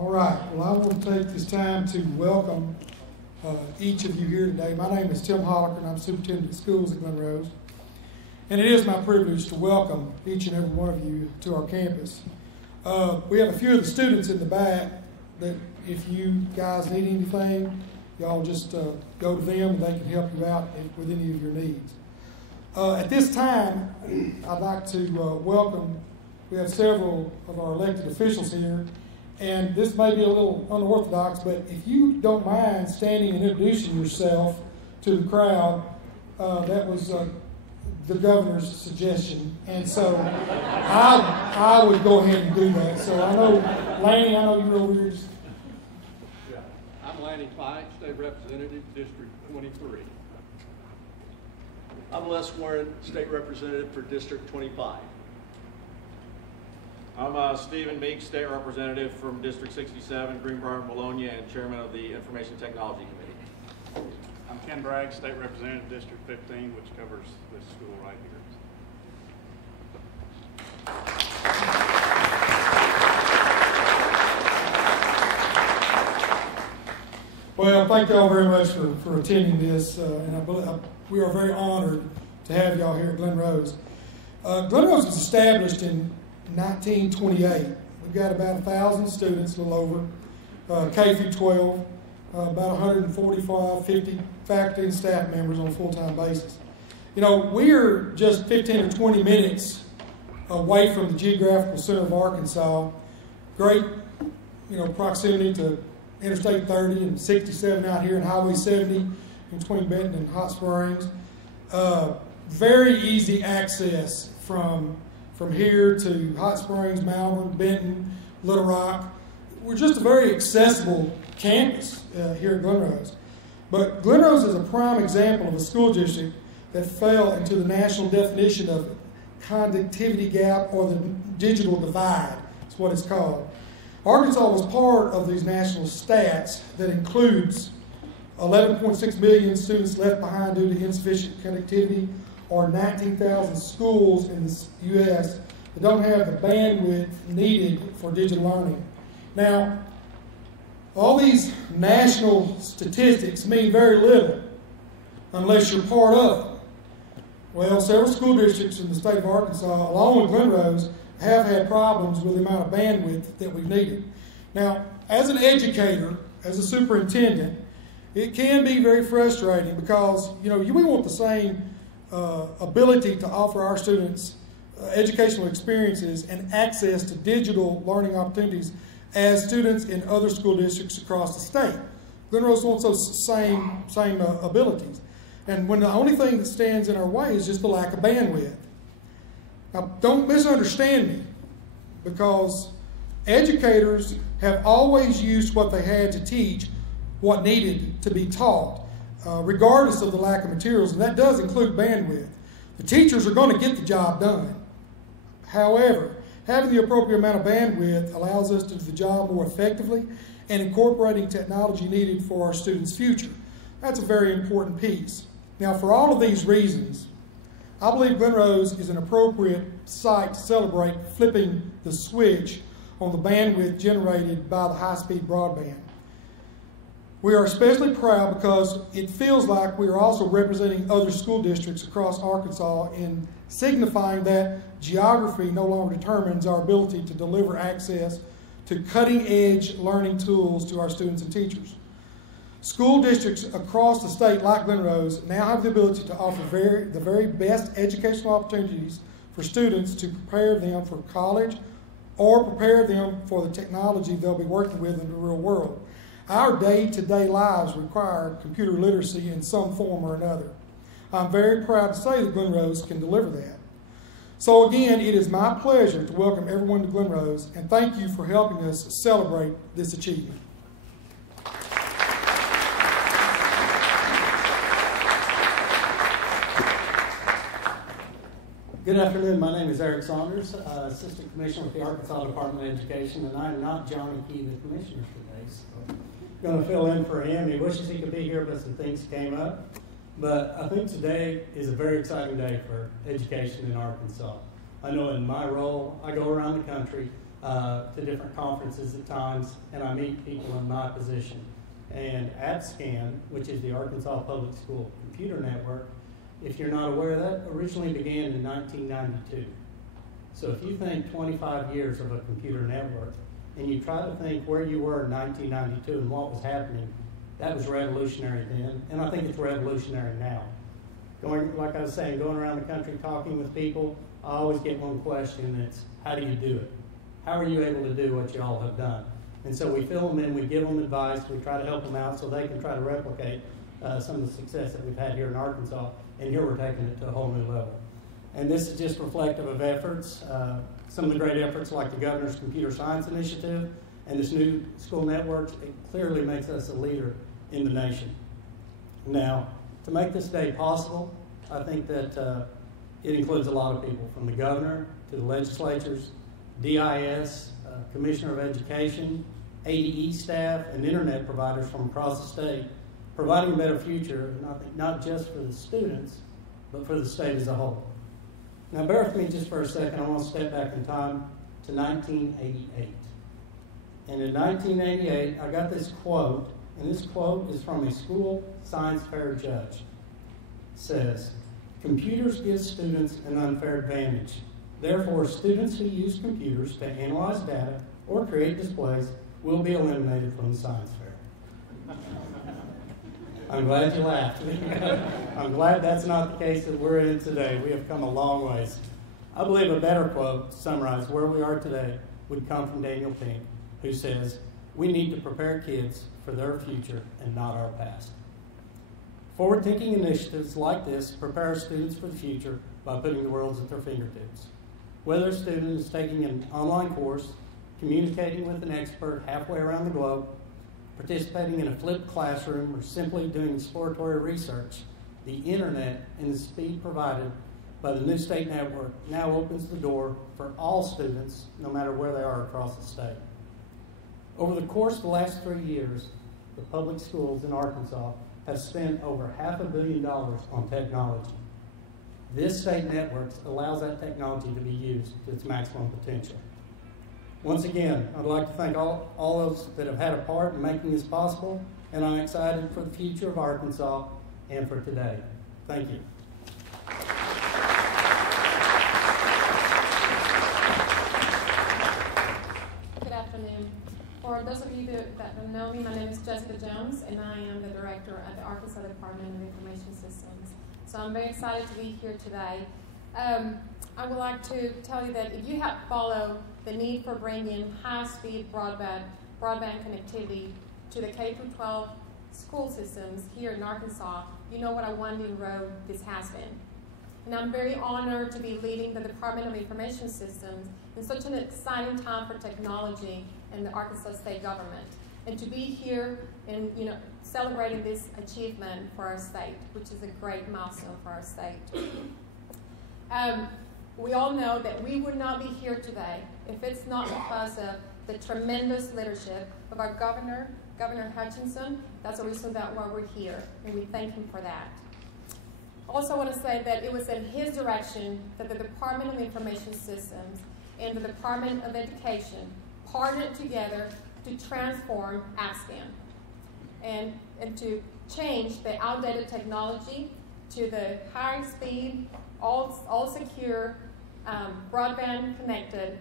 All right. Well, I want to take this time to welcome each of you here today. My name is Tim Holliker, and I'm Superintendent of Schools at Glen Rose. And it is my privilege to welcome each and every one of you to our campus. We have a few of the students in the back that if you guys need anything, y'all just go to them and they can help you out with any of your needs. At this time, I'd like to welcome, we have several of our elected officials here, and this may be a little unorthodox, but if you don't mind standing and introducing yourself to the crowd, that was the governor's suggestion, and so I would go ahead and do that. So I know, Lanny, I know you're over here. Yeah, I'm Lanny Pike, State Representative, District 23. I'm Les Warren, State Representative for District 25. I'm Stephen Meek, State Representative from District 67, Greenbrier and Bologna, and Chairman of the Information Technology Committee. I'm Ken Bragg, State Representative, District 15, which covers this school right here. Well, thank y'all very much for attending this, and we are very honored to have y'all here at Glen Rose. Glen Rose was established in 1928. We've got about 1,000 students, a little over, K through 12, about 145, 50 faculty and staff members on a full-time basis. You know, we're just 15 or 20 minutes away from the geographical center of Arkansas. Great, proximity to Interstate 30 and 67 out here and Highway 70 between Benton and Hot Springs. Very easy access from here to Hot Springs, Malvern, Benton, Little Rock. We're just a very accessible campus here at Glen Rose. But Glen Rose is a prime example of a school district that fell into the national definition of conductivity gap, or the digital divide. That's what it's called. Arkansas was part of these national stats that includes 11.6 million students left behind due to insufficient connectivity, or 19,000 schools in the U.S. that don't have the bandwidth needed for digital learning. Now, all these national statistics mean very little unless you're part of them. Well, several school districts in the state of Arkansas, along with Glen Rose, have had problems with the amount of bandwidth that we've needed. Now, as an educator, as a superintendent, it can be very frustrating because, we want the same ability to offer our students educational experiences and access to digital learning opportunities as students in other school districts across the state. Glen Rose wants those same abilities. And when the only thing that stands in our way is just the lack of bandwidth. Now, don't misunderstand me, because educators have always used what they had to teach, what needed to be taught, regardless of the lack of materials, and that does include bandwidth. The teachers are going to get the job done. However, having the appropriate amount of bandwidth allows us to do the job more effectively and incorporating technology needed for our students' future. That's a very important piece. Now, for all of these reasons, I believe Glen Rose is an appropriate site to celebrate flipping the switch on the bandwidth generated by the high-speed broadband. We are especially proud because it feels like we are also representing other school districts across Arkansas in signifying that geography no longer determines our ability to deliver access to cutting-edge learning tools to our students and teachers. School districts across the state, like Glen Rose, now have the ability to offer the very best educational opportunities for students to prepare them for college or prepare them for the technology they'll be working with in the real world. Our day-to-day lives require computer literacy in some form or another. I'm very proud to say that Glen Rose can deliver that. So again, it is my pleasure to welcome everyone to Glen Rose, and thank you for helping us celebrate this achievement. Good afternoon. My name is Eric Saunders, Assistant Commissioner with the Arkansas Department of Education, and I am not Johnny Key, the Commissioner today. So I'm going to fill in for him. He wishes he could be here, but some things came up. But I think today is a very exciting day for education in Arkansas. I know in my role, I go around the country to different conferences at times, and I meet people in my position. And APSCN, which is the Arkansas Public School Computer Network, if you're not aware, that originally began in 1992. So if you think 25 years of a computer network, and you try to think where you were in 1992 and what was happening, that was revolutionary then, and I think it's revolutionary now. Like I was saying, going around the country talking with people, I always get one question, and it's, how do you do it? How are you able to do what you all have done? And so we fill them in, we give them advice, we try to help them out so they can try to replicate some of the success that we've had here in Arkansas, and here we're taking it to a whole new level. And this is just reflective of efforts, some of the great efforts like the Governor's Computer Science Initiative and this new school network. It clearly makes us a leader in the nation. Now, to make this day possible, I think that it includes a lot of people, from the governor to the legislatures, DIS, Commissioner of Education, ADE staff, and internet providers from across the state, providing a better future, and I think not just for the students, but for the state as a whole. Now, bear with me just for a second. I want to step back in time to 1988. And in 1988, I got this quote, and this quote is from a school science fair judge. It says, "Computers give students an unfair advantage. Therefore, students who use computers to analyze data or create displays will be eliminated from the science fair." I'm glad you laughed. I'm glad that's not the case that we're in today. We have come a long ways. I believe a better quote to summarize where we are today would come from Daniel Pink, who says, "We need to prepare kids for their future and not our past." Forward-thinking initiatives like this prepare our students for the future by putting the world at their fingertips. Whether a student is taking an online course, communicating with an expert halfway around the globe, participating in a flipped classroom, or simply doing exploratory research, the internet and the speed provided by the new state network now opens the door for all students, no matter where they are across the state. Over the course of the last 3 years, the public schools in Arkansas have spent over $500 million on technology. This state network allows that technology to be used to its maximum potential. Once again, I'd like to thank all those that have had a part in making this possible, and I'm excited for the future of Arkansas and for today. Thank you. Good afternoon. For those of you that don't know me, my name is Jessica Jones, and I am the director at the Arkansas Department of Information Systems. So I'm very excited to be here today. I would like to tell you that if you have followed the need for bringing high-speed broadband connectivity to the K-12 school systems here in Arkansas, you know what a winding road this has been. And I'm very honored to be leading the Department of Information Systems in such an exciting time for technology in the Arkansas state government, and to be here and celebrating this achievement for our state, which is a great milestone for our state. We all know that we would not be here today if it's not because of the tremendous leadership of our Governor Hutchinson. That's the reason why we're here, and we thank him for that. Also, I want to say that it was in his direction that the Department of Information Systems and the Department of Education partnered together to transform APSCN and to change the outdated technology to the high speed, all secure, broadband connected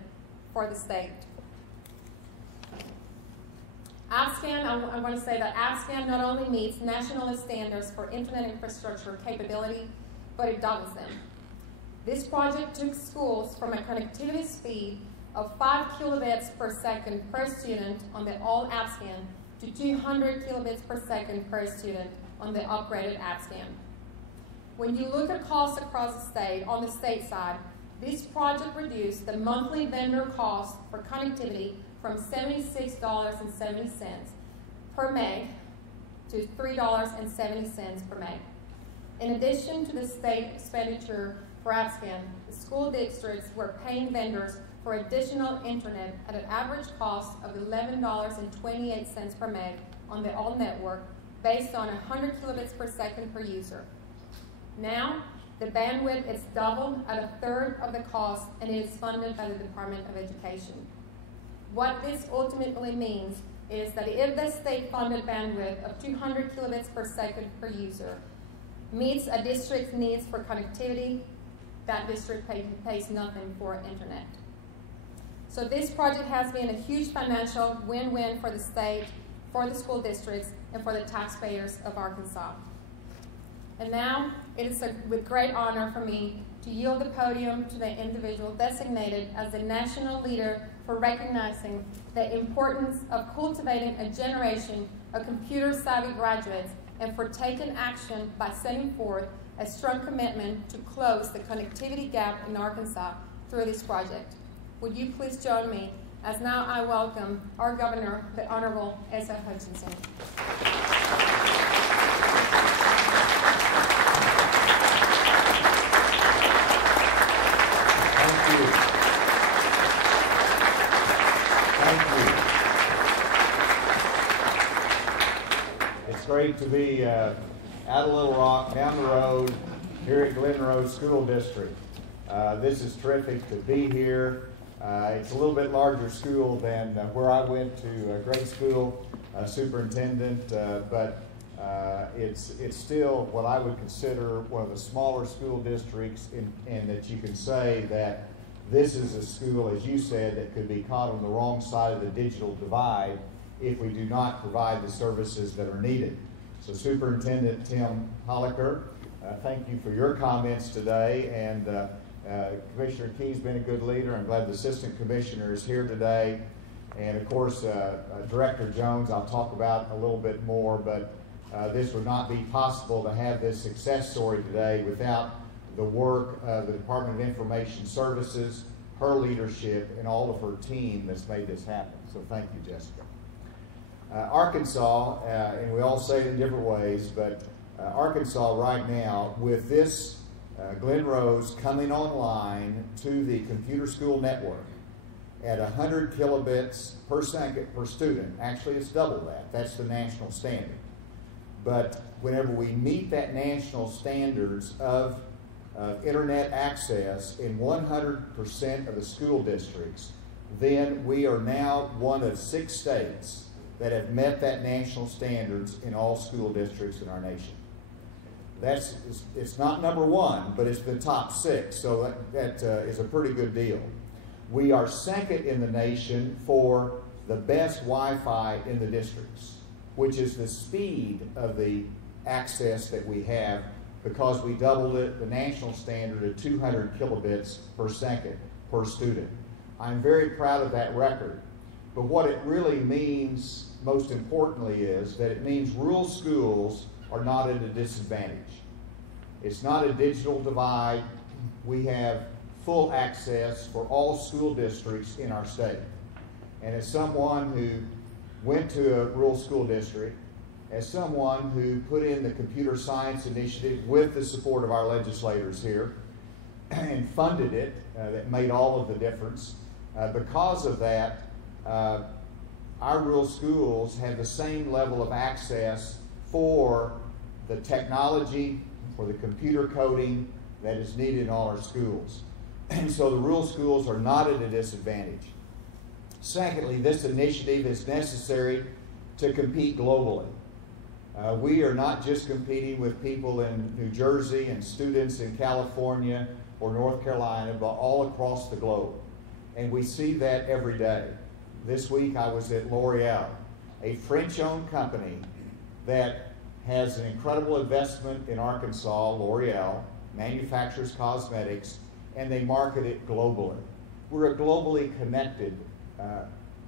for the state. APSCN, I want to say that APSCN not only meets national standards for internet infrastructure capability, but it doubles them. This project took schools from a connectivity speed of 5 kilobits per second per student on the all APSCN to 200 kilobits per second per student on the upgraded APSCN. When you look at costs across the state, on the state side, this project reduced the monthly vendor cost for connectivity from $76.70 per meg to $3.70 per meg. In addition to the state expenditure for APSCN, the school districts were paying vendors for additional internet at an average cost of $11.28 per meg on the all network based on 100 kilobits per second per user. Now, the bandwidth is doubled at a third of the cost, and it is funded by the Department of Education. What this ultimately means is that if the state-funded bandwidth of 200 kilobits per second per user meets a district's needs for connectivity, that district pays nothing for internet. So this project has been a huge financial win-win for the state, for the school districts, and for the taxpayers of Arkansas. And now, it is with great honor for me to yield the podium to the individual designated as the national leader for recognizing the importance of cultivating a generation of computer-savvy graduates and for taking action by setting forth a strong commitment to close the connectivity gap in Arkansas through this project. Would you please join me as now I welcome our Governor, the Honorable Asa Hutchinson. It's great to be out of Little Rock, down the road, here at Glen Rose School District. This is terrific to be here. It's a little bit larger school than where I went to grade school, superintendent, but it's still what I would consider one of the smaller school districts, and that you can say that this is a school, as you said, that could be caught on the wrong side of the digital divide if we do not provide the services that are needed. So Superintendent Tim Holliker, thank you for your comments today, and Commissioner Key's been a good leader. I'm glad the Assistant Commissioner is here today, and of course Director Jones I'll talk about a little bit more, but this would not be possible to have this success story today without the work of the Department of Information Services, her leadership, and all of her team that's made this happen. So thank you, Jessica. Arkansas, and we all say it in different ways, but Arkansas right now, with this Glen Rose coming online to the computer school network at 100 kilobits per second per student, actually it's double that, that's the national standard. But whenever we meet that national standards of internet access in 100% of the school districts, then we are now one of 6 states that have met that national standards in all school districts in our nation. It's not number 1, but it's the top 6, so that is a pretty good deal. We are second in the nation for the best Wi-Fi in the districts, which is the speed of the access that we have, because we doubled it, the national standard, at 200 kilobits per second per student. I'm very proud of that record, but what it really means, most importantly, is that it means rural schools are not at a disadvantage. It's not a digital divide. We have full access for all school districts in our state. And as someone who went to a rural school district, as someone who put in the computer science initiative with the support of our legislators here and funded it, that made all of the difference. Because of that, our rural schools have the same level of access for the technology, for the computer coding that is needed in all our schools. And so the rural schools are not at a disadvantage. Secondly, this initiative is necessary to compete globally. We are not just competing with people in New Jersey and students in California or North Carolina, but all across the globe. And we see that every day. This week I was at L'Oreal, a French-owned company that has an incredible investment in Arkansas. L'Oreal manufactures cosmetics, and they market it globally. We're a globally connected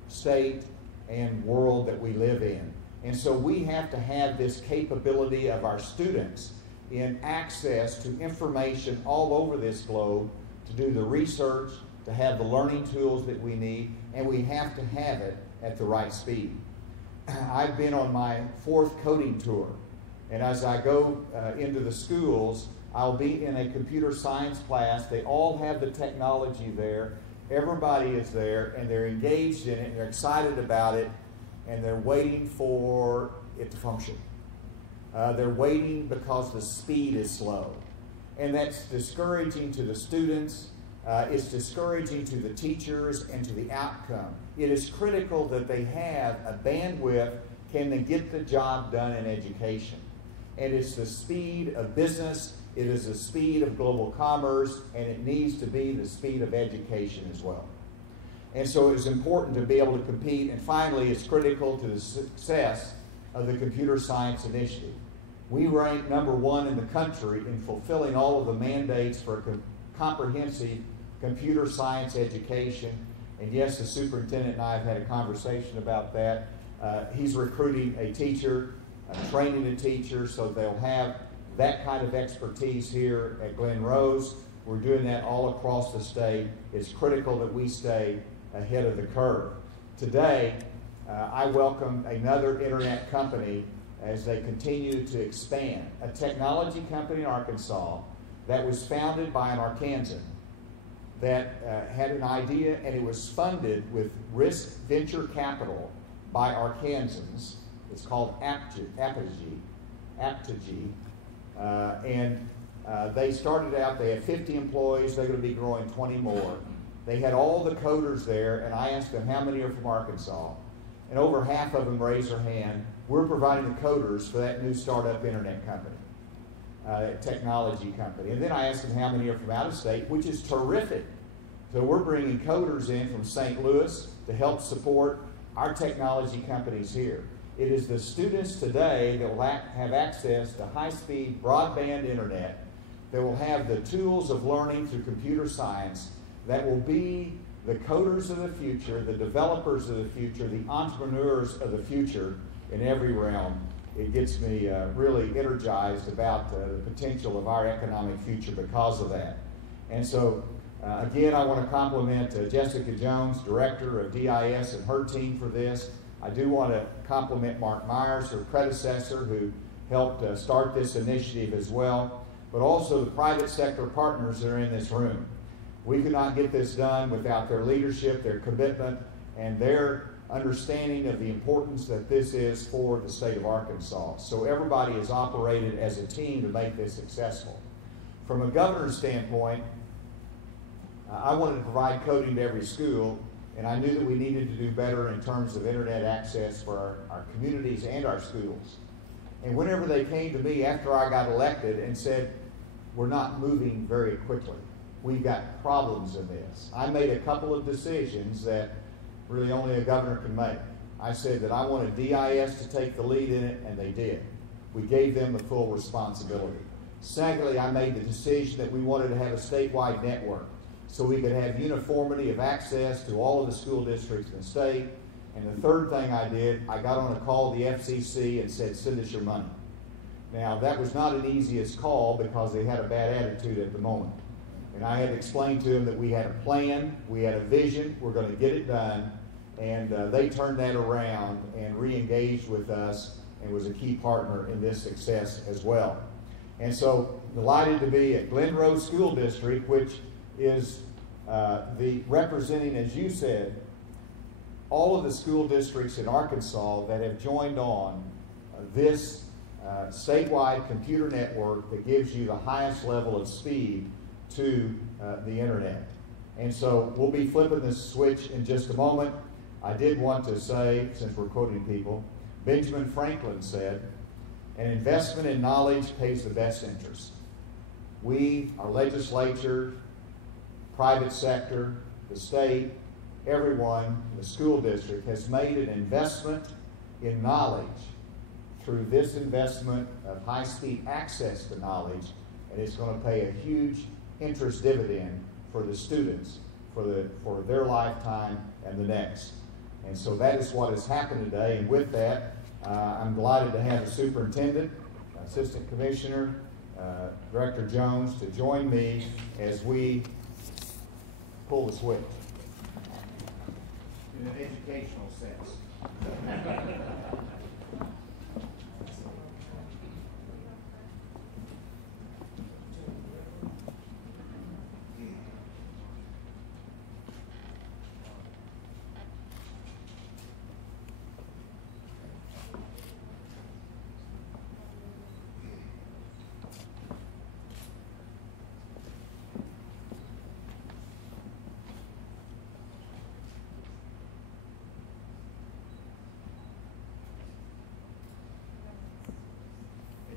state and world that we live in. And so we have to have this capability of our students in access to information all over this globe to do the research, to have the learning tools that we need, and we have to have it at the right speed. I've been on my 4th coding tour, and as I go into the schools, I'll be in a computer science class. They all have the technology there. Everybody is there, and they're engaged in it, and they're excited about it, and they're waiting for it to function. They're waiting because the speed is slow. And that's discouraging to the students, It's discouraging to the teachers and to the outcome. It is critical that they have a bandwidth. Can they get the job done in education? And it's the speed of business, it is the speed of global commerce, and it needs to be the speed of education as well. And so it's important to be able to compete. And finally, it's critical to the success of the Computer Science Initiative. We rank #1 in the country in fulfilling all of the mandates for a comprehensive computer science education. And yes, the superintendent and I have had a conversation about that. He's recruiting a teacher, training a teacher, so they'll have that kind of expertise here at Glen Rose. We're doing that all across the state. It's critical that we stay ahead of the curve. Today, I welcome another internet company as they continue to expand. A technology company in Arkansas that was founded by an Arkansan that had an idea, and it was funded with risk venture capital by Arkansans. It's called Apogee. And they started out, they had 50 employees, they're going to be growing 20 more. They had all the coders there, and I asked them how many are from Arkansas. And over half of them raised their hand. We're providing the coders for that new startup internet company, technology company. And then I asked them how many are from out of state, which is terrific. So we're bringing coders in from St. Louis to help support our technology companies here. It is the students today that will have access to high-speed broadband internet, that will have the tools of learning through computer science, that will be the coders of the future, the developers of the future, the entrepreneurs of the future in every realm. It gets me really energized about the potential of our economic future because of that. And so, again, I want to compliment Jessica Jones, Director of DIS, and her team for this. I do want to compliment Mark Myers, her predecessor, who helped start this initiative as well, but also the private sector partners that are in this room. We could not get this done without their leadership, their commitment, and their understanding of the importance that this is for the state of Arkansas. So everybody has operated as a team to make this successful. From a governor's standpoint, I wanted to provide coding to every school, and I knew that we needed to do better in terms of internet access for our communities and our schools. And whenever they came to me after I got elected and said, we're not moving very quickly, we've got problems in this, I made a couple of decisions that really only a governor can make. I said that I wanted DIS to take the lead in it, and they did. We gave them the full responsibility. Secondly, I made the decision that we wanted to have a statewide network so we could have uniformity of access to all of the school districts in the state. And the third thing I did, I got on a call to the FCC and said, send us your money. Now, that was not an easiest call because they had a bad attitude at the moment. And I had explained to them that we had a plan, we had a vision, we're going to get it done. And they turned that around and re-engaged with us and was a key partner in this success as well. And so, delighted to be at Glen Rose School District, which is the representing, as you said, all of the school districts in Arkansas that have joined on this statewide computer network that gives you the highest level of speed to the internet. And so we'll be flipping this switch in just a moment. I did want to say, since we're quoting people, Benjamin Franklin said, an investment in knowledge pays the best interest. We, our legislature, private sector, the state, everyone, the school district has made an investment in knowledge through this investment of high-speed access to knowledge, and it's going to pay a huge interest dividend for the students for their lifetime and the next. And so that is what has happened today. And with that, I'm delighted to have the superintendent, assistant commissioner, Director Jones to join me as we pull the switch in an educational sense.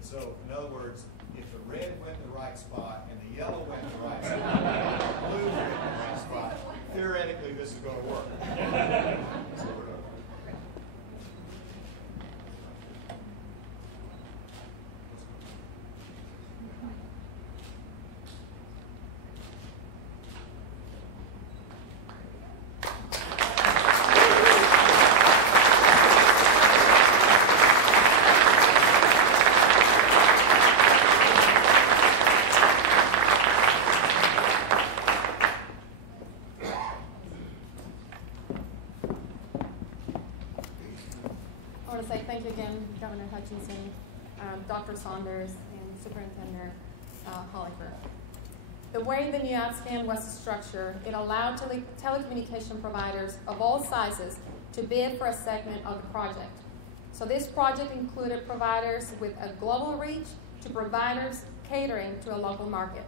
So, in other words, if the red went in the right spot and the yellow went in the right spot, and the blue went in the right spot, theoretically this is going to work. So we're going to I want to say thank you again, Governor Hutchinson, Dr. Saunders, and Superintendent Holliker. The way the new APSCN was structured, it allowed telecommunication providers of all sizes to bid for a segment of the project. So this project included providers with a global reach to providers catering to a local market.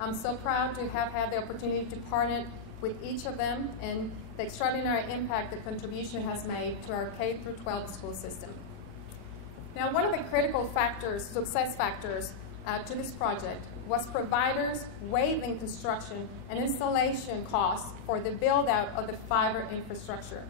I'm so proud to have had the opportunity to partner with each of them and the extraordinary impact the contribution has made to our K-12 school system. Now, one of the critical factors, success factors to this project was providers waiving construction and installation costs for the build out of the fiber infrastructure.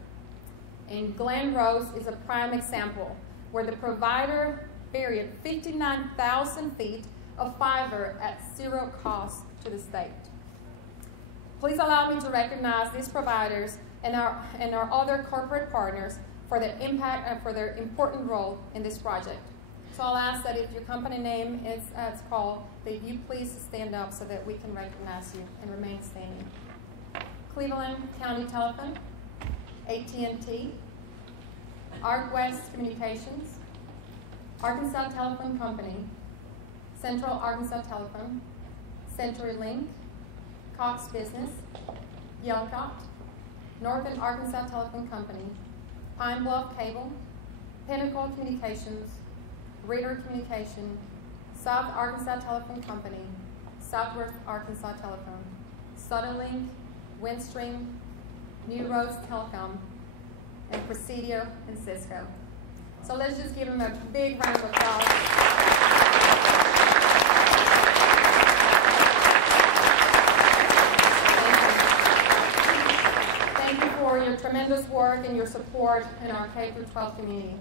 And Glen Rose is a prime example where the provider buried 59,000 feet of fiber at zero cost to the state. Please allow me to recognize these providers and our other corporate partners for their impact and for their important role in this project. So I'll ask that if your company name is called, that you please stand up so that we can recognize you and remain standing. Cleveland County Telephone, AT&T, ArcWest Communications, Arkansas Telephone Company, Central Arkansas Telephone, CenturyLink, Cox Business, Yelcott, Northern Arkansas Telephone Company, Pine Bluff Cable, Pinnacle Communications, Reader Communication, South Arkansas Telephone Company, Southwest Arkansas Telephone, Sutherlink, Windstream, New Roads Telecom, and Presidio and Cisco. So let's just give them a big round of applause. Thank you for your tremendous work and your support in our K-12 community.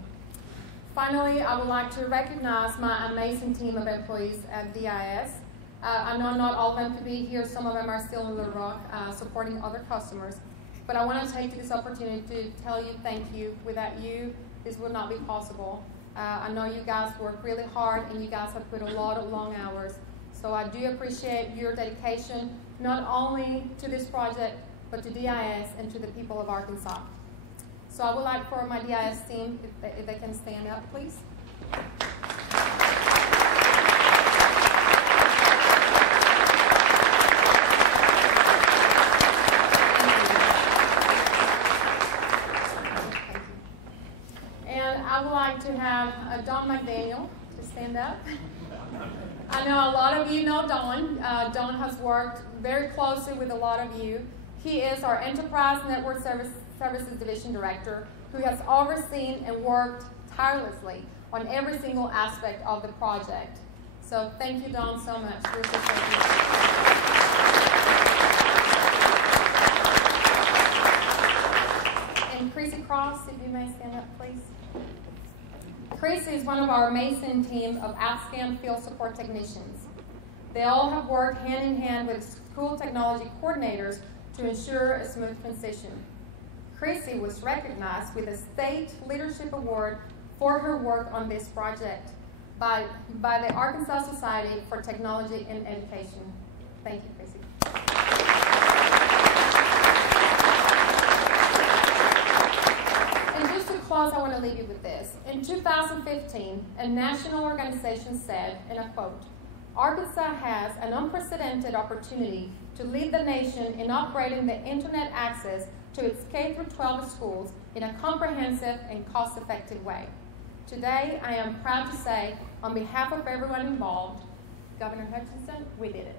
Finally, I would like to recognize my amazing team of employees at DIS. I know not all of them could be here. Some of them are still in Little Rock supporting other customers. But I want to take this opportunity to tell you thank you. Without you, this would not be possible. I know you guys work really hard and you guys have put a lot of long hours. So I do appreciate your dedication, not only to this project, but to DIS and to the people of Arkansas. So I would like for my DIS team, if they can stand up, please. I would like to have Don McDaniel to stand up. I know a lot of you know Don. Don has worked very closely with a lot of you. He is our Enterprise Network Services Division Director, who has overseen and worked tirelessly on every single aspect of the project. So thank you, Don, so much. We appreciate you. And Chrissy Cross, if you may stand up, please. Chris is one of our amazing team of APSCN field support technicians. They all have worked hand in hand with school technology coordinators to ensure a smooth transition. Chrissy was recognized with a State Leadership Award for her work on this project by the Arkansas Society for Technology and Education. Thank you, Chrissy. And just to close, I want to leave you with this. In 2015, a national organization said, and I quote, "Arkansas has an unprecedented opportunity to lead the nation in upgrading the internet access to its K-12 schools in a comprehensive and cost-effective way." Today, I am proud to say, on behalf of everyone involved, Governor Hutchinson, we did it.